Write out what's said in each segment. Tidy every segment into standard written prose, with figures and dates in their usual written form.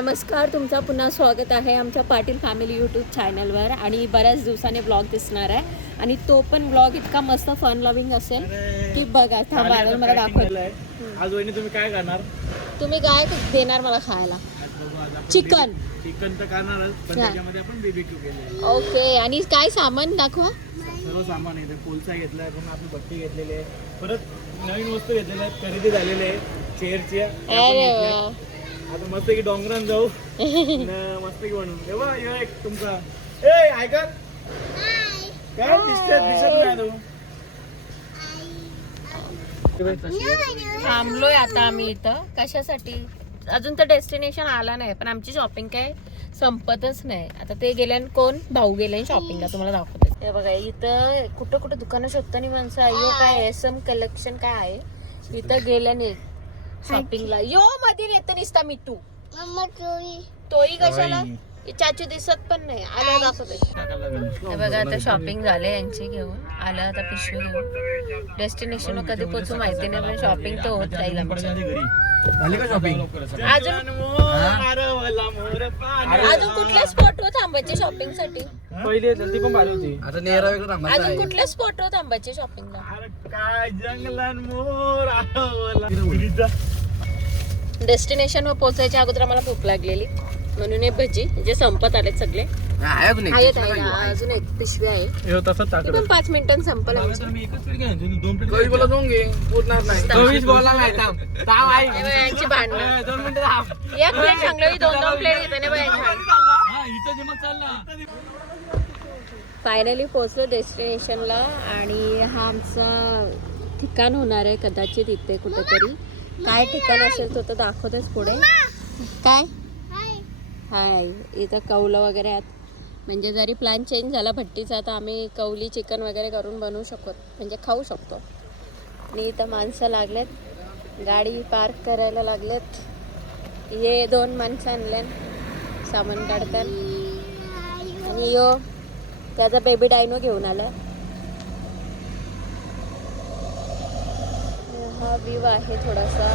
नमस्कार, तुमचा पुन्हा स्वागत आहे आमच्या पाटील फॅमिली यूट्यूब चॅनलवर. आणि बऱ्याच दिवसाने ब्लॉग दिसणार आहे आणि तो पण ब्लॉग इतका मस्त फन लविंग असेल की बघा. थांबा मला दाखवते. आज वहिनी तुम्ही काय करणार? तुम्ही काय देणार मला खायला? चिकन. चिकन तर करणारच, पण त्याच्यामध्ये आपण बीबीक्यू केले. ओके. आणि काय सामान दाखवा? सर्व सामान आहे. कोलसा घेतलाय, पण आपली भट्टी घेतलेली आहे, परत नवीन वस्तू घेतलेल्या आहेत, खरेदी झालेली आहे चेअरची. आता मस्त की डोंगरात जाऊ मस्त की बनवून तेव्हा एक तुमचा ऐका काय दिसत नाही तू. थांबलोय आता आम्ही इथं. कशासाठी? अजून तर डेस्टिनेशन आला नाही, पण आमची शॉपिंग काय संपतच नाही. आता ते गेल्यान कोण भाऊ गेले शॉपिंगला, तुम्हाला दाखवते. हे बघा इथं कुठं कुठं दुकानं शोधताना माणसं अयो काय एसएम कलेक्शन काय आहे इथं गेल्याने शॉपिंगला. यो मध्ये येत निसता मी तू तोही कशाला चाचू दिसत पण नाही. आल्या दाखवते. हे बघा आता शॉपिंग झाले यांची, घेऊन आलं आता पिशवी घेऊन. डेस्टिनेशन कधी पोहोचू माहिती नाही, पण शॉपिंग तर होत जाईल आमची. अजून कुठल्या स्पॉटवर थांबायचे शॉपिंग साठी? पहिली ती पण भारी होती. आता नेहरा वेगळं थांबायचं. अजून कुठल्या स्पॉटवर थांबायचे शॉपिंगला? काय जंगलान मोर. डेस्टिनेशनवर पोहोचायच्या अगोदर मला भूक लागलेली, म्हणून हे भजी जे संपत आले सगळे आहेत. अजून एक पिशवी आहे, तसंच ती पण 5 मिनिटांनी संपल आमची. यांची भांडणं. एक प्लेट सांगलं, 2 प्लेट घेताना फायनली पोहोचलो डेस्टिनेशनला. आणि हा आमचा ठिकाण होणार आहे कदाचित इथे कुठेतरी. काय ठिकाण असेल तो तर दाखवतेच पुढे. काय हाय इथं कौलं वगैरे आहेत, म्हणजे जरी प्लॅन चेंज झाला भट्टीचा तर आम्ही कौली चिकन वगैरे करून बनवू शकतो, म्हणजे खाऊ शकतो. आणि इथं माणसं लागलेत, गाडी पार्क करायला लागलेत. ये 2 माणसं आणले सामान काढतात. आणि यो त्याचा बेबी डायनो घेऊन आला. हा व्ह्यू आहे थोडासा.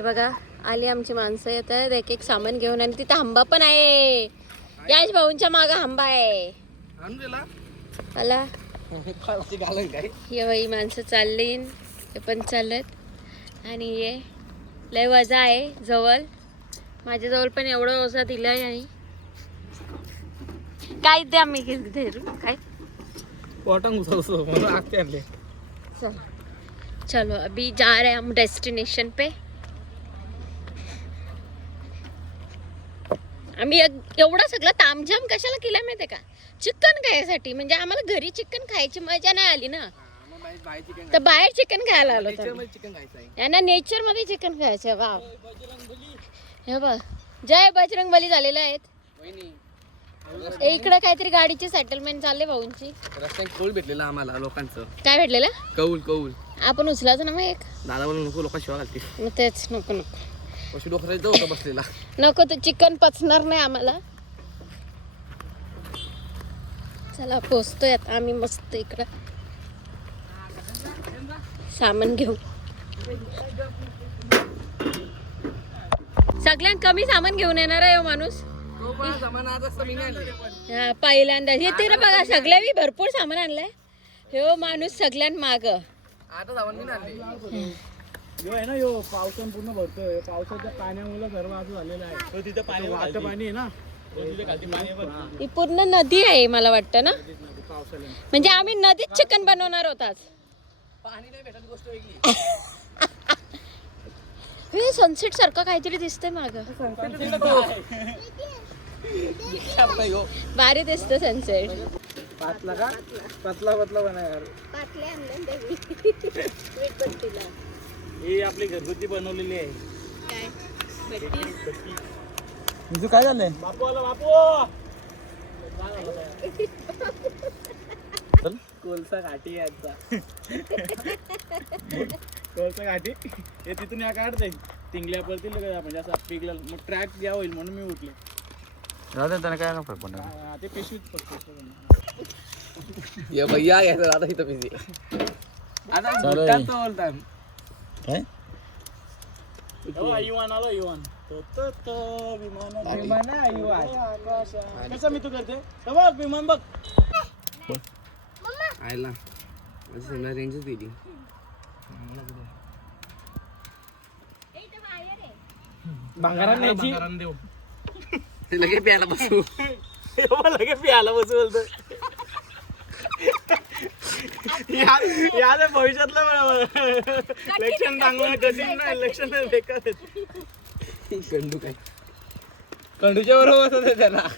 बघा आली आमची माणसं येतात एक एक सामान घेऊन. आणि तिथं आंबा पण आहे. याच भाऊंच्या माग आंबा आहे. आला ही माणसं चालली, ते पण चालत. आणि ये लय वजा आहे जवळ, माझ्याजवळ पण एवढं वजा दिलाय. आणि काय द्या मी काय चलो अभी जा रहे हैं हम डेस्टिनेशन पे. आम्ही एवढा सगळा तामझाम कशाला केला माहितीये का? चिकन खायसाठी. म्हणजे आम्हाला घरी चिकन खायची मजा नाही आली ना, तर बाहेर चिकन खायला आलो. यांना नेचर मध्ये चिकन खायचं. वाव हे बघ जय बजरंग बली झालेले आहेत. इकडे काहीतरी गाडीची सेटलमेंट चालले भाऊंची. रस्त्यात कौल भेटलेला आम्हाला लोकांचं. काय भेटलेलं? कौल आपण उचलायचं ना मग एक. दादा बोलून नको, लोक शिवा घालते. मग तेच नको नको पशु डोकरायचं होतं बसलेला. नको, तर चिकन पचणार नाही आम्हाला. चला पोचतोय आता आम्ही मस्त इकडं सामान घेऊ. सगळ्यात कमी सामान घेऊन येणार आहे माणूस. हा पहिल्यांदा येते ना बघा. सगळ्या भरपूर सामान आणलंय हो माणूस सगळ्यात माग. आता सामान मी आणले. आहे ना यो पावसानं पूर्ण भरतोय. पावसाच्या पाण्यामुळे सर्व असं झालेलं आहे. तिथं पाणी आहे ना, ही पूर्ण नदी आहे मला वाटतं ना. म्हणजे आम्ही नदीत चिकन बनवणार होताच. हे सनसेट सारखं काहीतरी दिसतंय माग. भारी दिसतं सनसेट. पातला का पतला बनाय ही आपली घरगुती बनवलेली आहे. तुझं काय झालंय? बापू आला बापू. कोलसा घाटी यांचा. कोलसा घाटी हे तिथून या काढता येईल. तिंगल्या पडतील का म्हणजे असं पिकला मग ट्रॅक घ्या होईल म्हणून मी उठले जाऊ दे त्याने काय फरक पडणार ते पेशवीच फक्त ये भैया घ्यायचं आता इथं पिसी आता चालेल. भुट्टात तो बोलतात काय युवान आलो युवान विमान कसं मी तू करते बघ विमान बघ आयला माझी समजा रेंजच दिली भांगारा न्यायची देऊ ते लगे प्यायला बसू लगे प्यायला बसू बोलतो या भविष्यातलं इलेक्शन चांगलं कधी ना इलेक्शन बेकार कंडू काय कंडूच्या बरोबर होत त्याला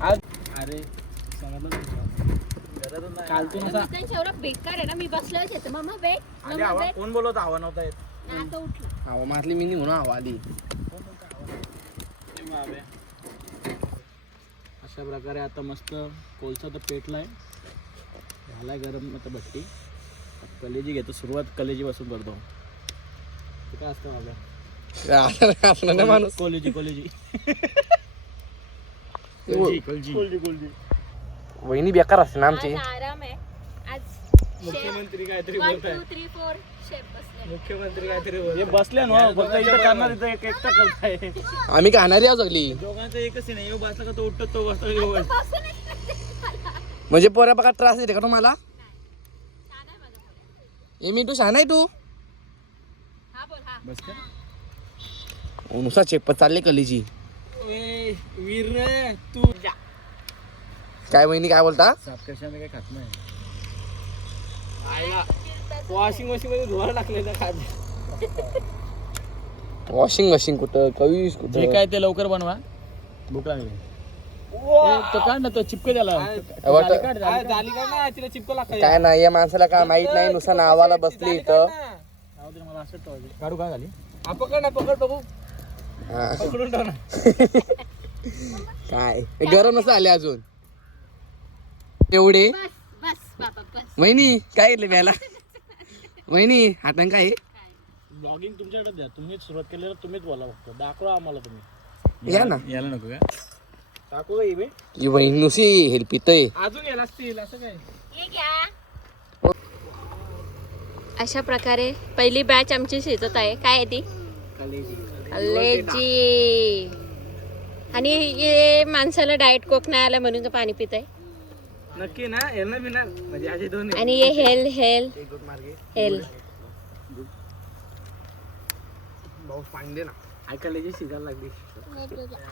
आज अरे काल तू नसा बेकार आहे ना मी बसलोच येते मम्मा वेट आधी आवा कोण बोलवत आवा नव्हता येत आता उठलं हवा मारली मी नाही म्हणून हवा आली अशा प्रकारे आता मस्त कोळसा तर पेटलाय झालाय गरम आता भट्टी कलेजी घेतो सुरुवात कलेजी पासून करतो ते काय असतं बाबा असलं ना माणूस कॉलेजी कॉलेजी वहिनी बेकार असते ना आमची आज आराम आहे आज मुख्यमंत्री काहीतरी 1 बोलताय 2 3 4 शेप बसले मुख्यमंत्री काहीतरी हे बसले ना फक्त इथं करणार इथं एक एकटा करताय आम्ही खाणारी आहोत सगळी दोघांचं एकच नाही यो बसला का तो उठतो तो बसला यो बसला. म्हणजे पोरा बघा त्रास देते का तुम्हाला ए मी तू शहाणा आहे तू हा बोल हा बस का नुसा चेपत चालले कलीची ए, वीर रे, तू जा. काय वहिनी काय बोलता साप कशाने काय खात नाही वॉशिंग मशीन मध्ये धुवायला टाकले ना खात वॉशिंग मशीन कुठं कवीस जे कुठं काय ते लवकर बनवा भूक लागली तो काढ ना तो चिपक त्याला जाली काढ ना तिला चिपक लागतं काय नाही या माणसाला काय माहित नाही नुसा नावाला बसली इथं मला असं काढू काय झाली पकड ना पकड बघू हा. पकडून ठेव ना काय गरम नसं आले अजून एवढे बस बस बाबा बस वहिनी काय घेतले प्यायला वहिनी हातान काय ब्लॉगिंग तुमच्याकडे द्या तुम्हीच सुरुवात केलेलं तुम्हीच बोला फक्त दाखवा आम्हाला तुम्ही या ना यायला नको का टाकू का इबे ही वहिनी नुसी हेल्प पितय अजून यायला असतील असं काय हे घ्या अशा प्रकारे पहिली बॅच आमची शिजत आहे काय आहे ती कलेजी आणि हे माणसाला डाएट कोक नाही आला म्हणून तो पाणी पित आहे नक्की ना येणार बिना म्हणजे असे दोन आणि हे हेल हेल हेल भाऊ पाणी दे ना ऐकायला जी शिजायला लागली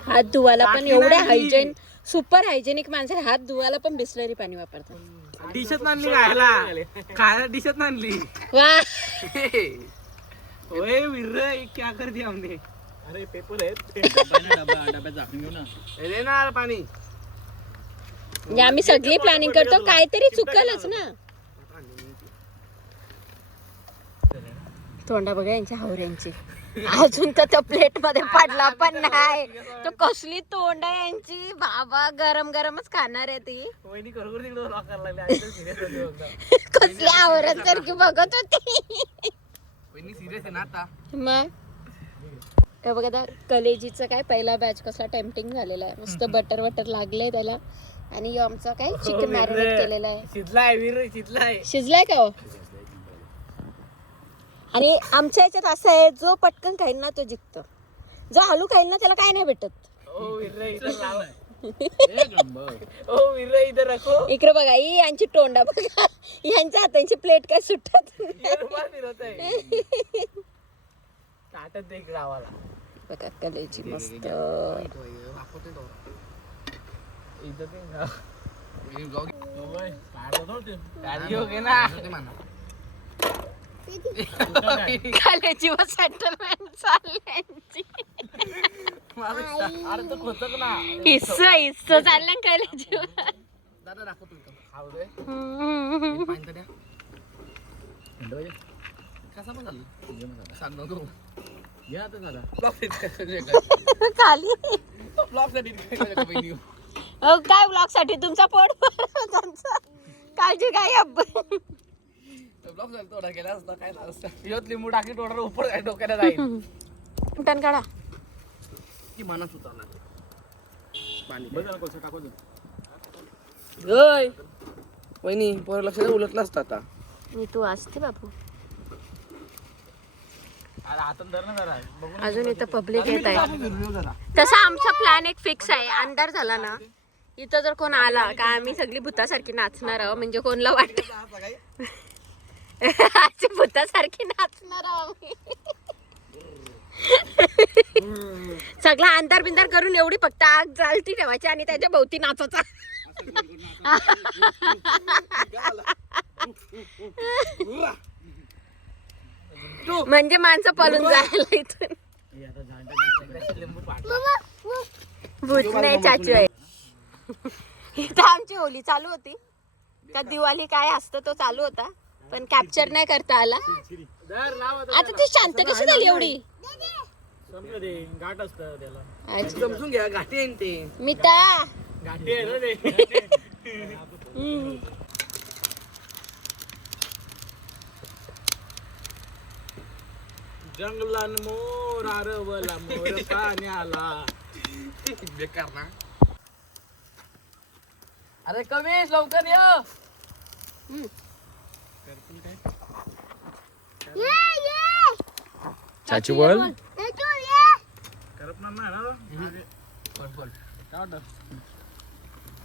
हात धुवायला पण एवढे हायजेन सुपर हायजेनिक माणसं हात धुवायला पण बिस्लरी पाणी वापरतात डिशत आणली खायला डिशत आणली वा ओए वीर क्या कर दिया हमने अरे पेपर है डब्यात झाकून घेऊ ना दे ना पाणी म्हणजे आम्ही सगळी प्लॅनिंग करतो काहीतरी चुकलच ना तोंडा बघा यांच्या हावऱ्यांची अजून तर त्या प्लेट मध्ये पडला पण नाही तो कसली तोंड आहे यांची बाबा गरम गरमच खाणार आहे ती वहिनी खरोखर तिकडे लॉक करायला लागली कसली आवरत बघत होती वहिनी सिरियस आहे ना आता मग हे बघा आता कलेजीचं काय पहिला बॅच कसला टेम्पटिंग झालेला आहे मस्त बटर वटर लागलंय त्याला आणि ह्यो आमचा काय चिकन मॅरिनेट केलेला आहे शिजलाय वीर शिजलाय शिजलाय का हो आणि आमच्या ह्याच्यात असं आहे जो पटकन खाईल ना तो जिंकतो जो आलू खाईल ना त्याला काय नाही भेटत ओ वीर इधर रखो इकडे बघा ही यांची तोंडा बघा यांच्या हातांची प्लेट काय सुटत ताटत दे इकडे आवाला बघा कलेची मस्त इथं ते ना वहिनी ब्लॉग ओय काढतो तो ते गाडी हो गे ना कलेची व सेटलमेंट चालली अरे तो खोचक ना हिस्सा चालला कलेची दादा दाखव तू इथं खाऊ दे व पाणी तर द्या कसा पण झाली सांग नको घ्या आता जरा ब्लॉग खाली ब्लॉग साठी वहिनी काय ब्लॉग साठी तुमचा पोट त्यांचं काळजी काय अब ब्लॉक झाला थोडा गेला असता काय असतं योत लिंबू टाकली थोडा उपर काय डोक्याला जाईल टन काढा की मनात उतरला पाणी बघा कसं टाकू दे. गय वहिनी पोरं लक्ष उलटलं असतं आता मी तू असते बाबू अरे हातात धर ना जरा बघू. अजून इथं पब्लिक येत आहे फिरलो जरा तसा आमचा प्लॅन एक फिक्स आहे अंधार झाला ना इथं जर कोण आला का आम्ही सगळी भूतासारखी नाचणार आहोत म्हणजे कोणला वाटत आजची भूतासारखी नाचणार आहोत आम्ही सगळा अंधार बिंदार करून एवढी फक्त आग जाळती ठेवायची आणि त्याच्या भोवती नाचायचा म्हणजे माणसं पळून जायला इथून भूत नाही चाचू आहे इथं आमची होली चालू होती का दिवाळी काय असतं तो चालू होता पण कॅप्चर नाही करता आला आता ती शांत कशी झाली एवढी समजा ते गाठ असतं त्याला अच्छा. समजून घ्या घाटी आहे ते मिता गाठी आहे ना ते जंगलान मोर आरवला मोर पाण्याला बेकार ना अरे कमीच लवकर ये चाचू बोल करपणार नाही ना बोल बोल काय वाटतं?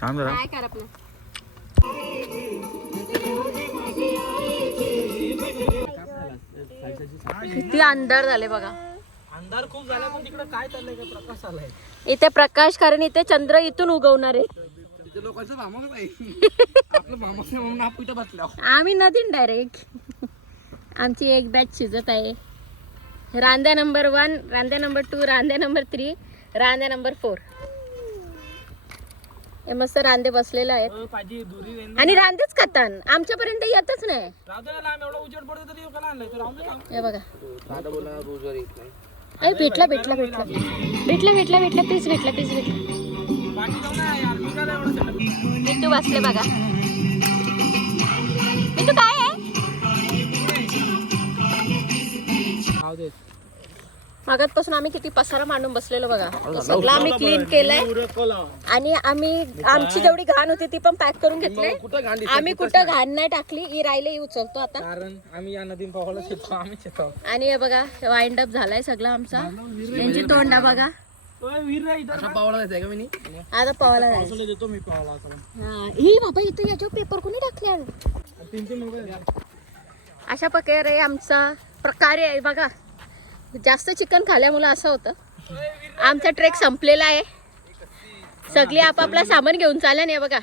थांब जरा काय कर आपलं किती अंधार झाले बघा अंधार खूप झाला पण तिकडे काय चाललंय का प्रकाश आलाय इथे प्रकाश कारण इथे चंद्र इथून उगवणार आहे तिथे लोकांचं भामक आहे आपलं भामक नाही म्हणून आपण इथं बसलो आम्ही नदीन डायरेक्ट आमची एक बॅच शिजत आहे रांद्या नंबर 1 रांद्या नंबर 2 रांद्या नंबर 3 रांद्या नंबर 4 हे मस्त रांदे बसलेले आहेत पाहिजे दुरी रेंज आणि रांदेच खातान आमच्यापर्यंत येतच नाही राहू दे ना लांब एवढा उजेड पडतो तरी लोकांना आणलंय तर राहू दे ना. हे बघा दादा बोला रोजवर येत नाही अरे भेटला भेटला भेटला भेटला भेटला भेटला प्लीज भेटला प्लीज भेटला बाकी जाऊ ना यार मी काय एवढं setup केलं? मिट्टू बसले बघा मिट्टू काय आहे राहू दे मागतपासून आम्ही किती पसारा मांडून बसलेलो बघा तो सगळं आम्ही क्लीन केलंय उरकलं. आणि आम्ही आमची जेवढी घाण होती ती पण पॅक करून घेतले कुठं गांडी आम्ही कुठं घाण नाही टाकली ही राहिले ही उचलतो आता कारण आम्ही या नदीन पाहायला शिकतो आम्ही शिकतो आणि हे बघा वाइंड अप झालाय सगळं आमचा त्यांची तोंडा बघा वीर रे इथं अशा पावला जायचंय का मी आता पवायला जायचं पावसाला देतो मी पाहायला असं हा ही बाबा इथं याच्यावर पेपर कोणी टाकले 3 मोबाईल अशा प्रकारे आमचा प्रकारे आहे बघा जास्त चिकन खाल्यामुळे असं होतं आमचा ट्रेक संपलेला आहे सगळी आपापला सामान घेऊन चालल्या नाही बघा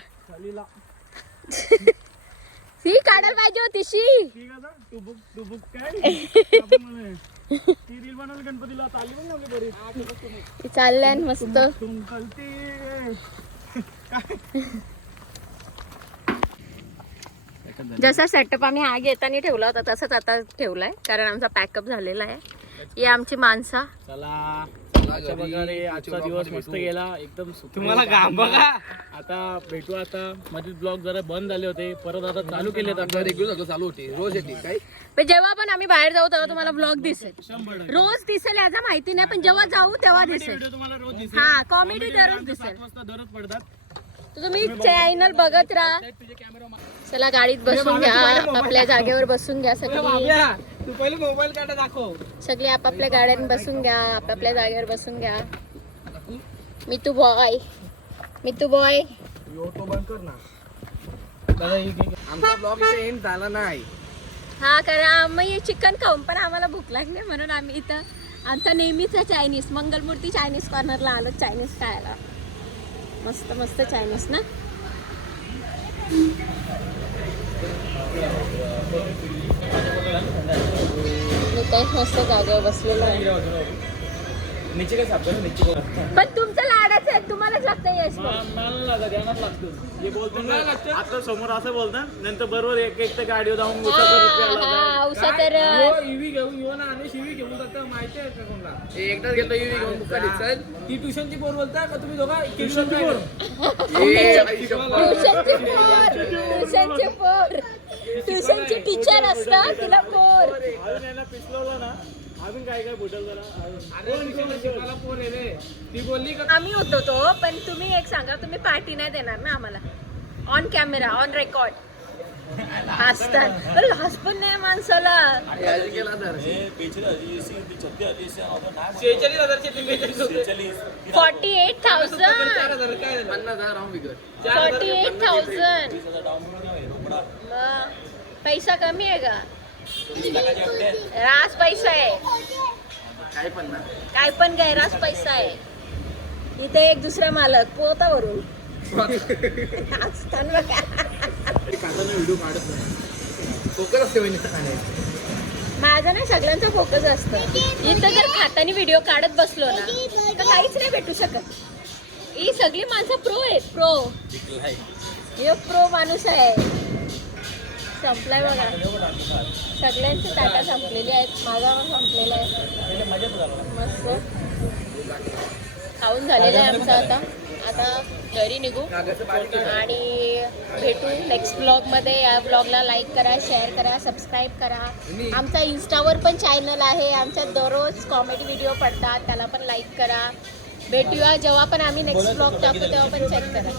सी काढायला पाहिजे होती शी ठीक आहे टू बुक काय आपण म्हणे. ती रील बनवली गणपतीला चालली पण नव्हती बरी ती चालल्या मस्त तुम कलती जसा सेटअप आम्ही आग येताना ठेवला होता तसाच आता ठेवलाय कारण आमचा पॅकअप झालेला आहे ही आमची माणसा चला अच्छा बघा रे आजचा दिवस मस्त गेला एकदम तुम्हाला काम बघा आता भेटू आता मध्ये ब्लॉग जरा बंद झाले होते परत आता चालू केले आता रेग्युलर चालू होती रोज येते काय पण जेव्हा पण आम्ही बाहेर जाऊ तेव्हा तुम्हाला ब्लॉग दिसेल 100% रोज दिसेल याचा माहिती नाही पण जेव्हा जाऊ तेव्हा दिसेल व्हिडिओ तुम्हाला रोज दिसेल हा कॉमेडी दररोज दिसेल 7 वाजता दररोज पडतात तर तुम्ही चॅनल बघत राहा तुझे कॅमेरा चला गाडीत बसून घ्या आपल्या जागेवर बसून घ्या सगळी तू पहिले मोबाईल काढा दाखव सगळी आपापल्या गाड्यात बसून घ्या आपापल्या जागेवर बसून घ्या मितू बॉय तो बंद कर ना आमचा ब्लॉग इथे एंड झाला नाही हा कारण आम्ही चिकन खाऊन पण आम्हाला भूक लागली म्हणून आम्ही इथं आमचा नेहमीचा चायनीज मंगलमूर्ती चायनीज कॉर्नरला आलो चायनीज खायला मस्त मस्त चायनीज ना मी त्याच मस्त जागेवर बसलेलो आहे नीचे काय सापडलं नीचे पण तुमचं लाडाचं आहे तुम्हालाच लागतं यश मग. मला लागत यांनाच लागतं जे बोलतो ना आता समोर असं बोलतात नंतर बरोबर एक एक तर गाडीवर जाऊन हा उसा तर ईव्ही घेऊन येऊ ना आणि शिवी घेऊन जातं माहिती आहे का कोणला एकदाच गेलो युवी घेऊन मुक्काली चल. ती ट्युशनची पोर बोलता का तुम्ही दोघा ट्युशनची पोर ट्युशनची टीचर असतात तिला पोर. अजून यांना पिसलवलं ना अजून काय काय बुटल जरा पोर आहे रे ती बोलली का आम्ही होतो तो पण तुम्ही एक सांगा तुम्ही पार्टी नाही देणार ना आम्हाला ऑन कॅमेरा ऑन रेकॉर्ड हसतात हस पण नाही माणसाला. यायला गेला तर 48,000 50,000 राहून बिगर 48,000 पैसा कमी आहे का? रास पैसा आहे काय पण ना काय पण गैरास पैसा आहे. इथे एक दुसरा मालक पोतावरून हसताना बघा. व्हिडिओ काढत नाही फोकस असते वहिनीचा खाण्यात. माझा ना सगळ्यांचा फोकस असतं. इथं जर खाताना व्हिडिओ काढत बसलो ना तर काहीच नाही भेटू शकत. ही सगळी माणसं प्रो आहेत प्रो. हे प्रो माणूस आहे. संपलाय बघा सगळ्यांची ताटा संपलेली आहेत. माझा पण संपलेला आहे. मस्त खाऊन झालेलं आहे आमचं. आता घरी निघू आणि भेटू नेक्स्ट ब्लॉगमध्ये. या ब्लॉगला लाईक करा शेअर करा सबस्क्राईब करा. आमचा इन्स्टावर पण चॅनल आहे. आमच्यात दररोज कॉमेडी व्हिडिओ पडतात त्याला पण लाईक करा. भेटूया जेव्हा पण आम्ही नेक्स्ट ब्लॉग टाकतो तेव्हा पण चेक करा.